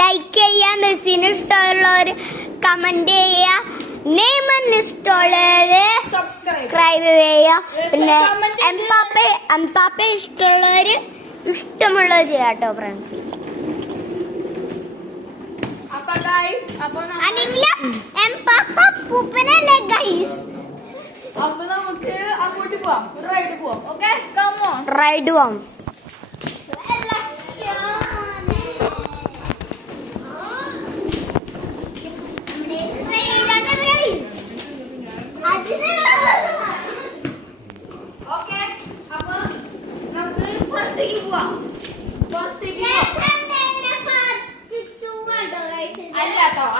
Like ചെയ്യുക, മെസ്സിന് ഇഷ്ടമുള്ളവർ comment ചെയ്യുക, നെയ്മറിന് ഇഷ്ടമുള്ളവര് സബ്സ്ക്രൈബ് ചെയ്യുക. പിന്നെ എംപാപ്പെ ഇഷ്ടമുള്ളവര് ഇഷ്ടമുള്ളത് ചെയ്യാട്ടോ ഫ്രണ്ട്സ്. അപ്പൊ നമുക്ക് അങ്ങോട്ട് പോവാം, റൈഡ് പോവാം. ഓക്കെ, റൈഡ് പോവാം. ഓക്കെ, അപ്പൊ നമുക്ക് പുറത്തേക്ക് പോവാം.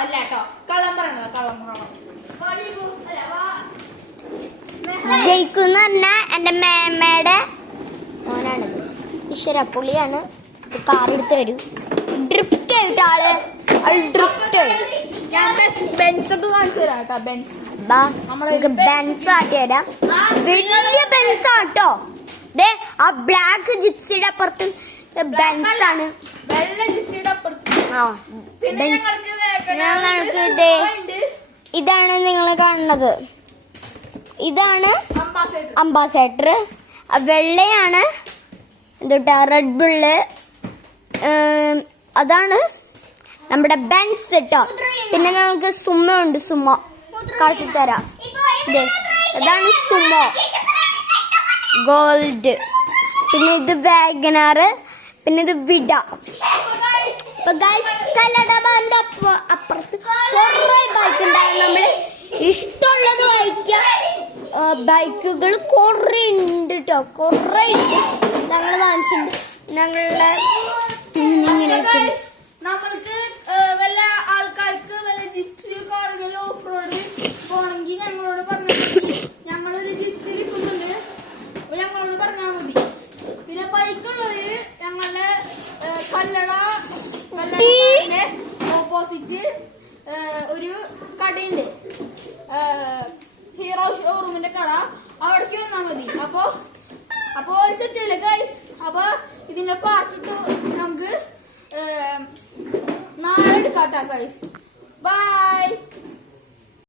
അല്ലാട്ടോ കള്ളം പറയണോ. ജയിക്കുന്ന പറഞ്ഞാ എന്റെ മേമ്മയുടെ മോനാണിത്. ഈശ്വര പുള്ളിയാണ് കാറെടുത്ത് വരും. ഡ്രിഫ്റ്റ് ആയിട്ട് ആള് ഡ്രിഫ്റ്റ് ബെൻസ് ഒക്കെ കാണിച്ചു തരാം കേട്ടോ. ബെൻസ് ആട്ടി തരാം. വലിയ ബെൻസ് ആട്ടോ. ദേ ആ ബ്ലാക്ക് ജിപ്സിയുടെ അപ്പുറത്ത് ബെൻസ് ആണ്. വെള്ള ജിപ്സിയുടെ അപ്പുറത്ത് ഞങ്ങൾക്ക് ഇതേ ഇതാണ് നിങ്ങൾ കാണുന്നത്. ഇതാണ് അംബാസഡർ. വെള്ളയാണ് എന്താ റെഡ് ബുള്ള്. അതാണ് നമ്മുടെ ബെൻസ് കേട്ടോ. പിന്നെ ഞങ്ങൾക്ക് സുമ ഉണ്ട്. സുമ കാണിച്ചു തരാം. അതാണ് സുമ ഗോൾഡ്. പിന്നെ ഇത് വാഗനാർ. പിന്നെ ഇത് വിഡ. അപ്പുറത്ത് കുറെ ബൈക്ക് ഉണ്ടാവും. നമ്മള് ഇഷ്ടമുള്ളത് വായിക്കാം. ബൈക്കുകൾ കുറെ ഉണ്ട് കേട്ടോ. കുറെ ഉണ്ട്. ഞങ്ങൾ വാങ്ങിച്ചിട്ടുണ്ട്. ഞങ്ങളുടെ ഇങ്ങനെയൊക്കെ നമ്മൾക്ക് വല്ല ആൾക്കാർക്ക് വല്ല ജിപ്സി കാറുകൾ ഓഫ് റോഡ് പോണെങ്കിൽ ഞങ്ങളോട് പറഞ്ഞാൽ മതി. ഞങ്ങളൊരു ജിപ്സി വിൽക്കുന്നുണ്ട്. അപ്പൊ ഞങ്ങളോട് പറഞ്ഞാൽ മതി. പിന്നെ ബൈക്കുള്ളവര് ഞങ്ങളുടെ കല്ലട ഓപ്പോസിറ്റ് ഒരു കടയുണ്ട്, ഹീറോ ഷോറൂമിന്റെ കട. അവിടേക്ക് വന്നാൽ മതി. അപ്പൊ സെറ്റല്ലേ ഗൈസ്. അപ്പൊ ഇതിന്റെ പാർട്ട് നമുക്ക് നാളെ എടുക്കാട്ടോ ഗൈസ്. ബൈ.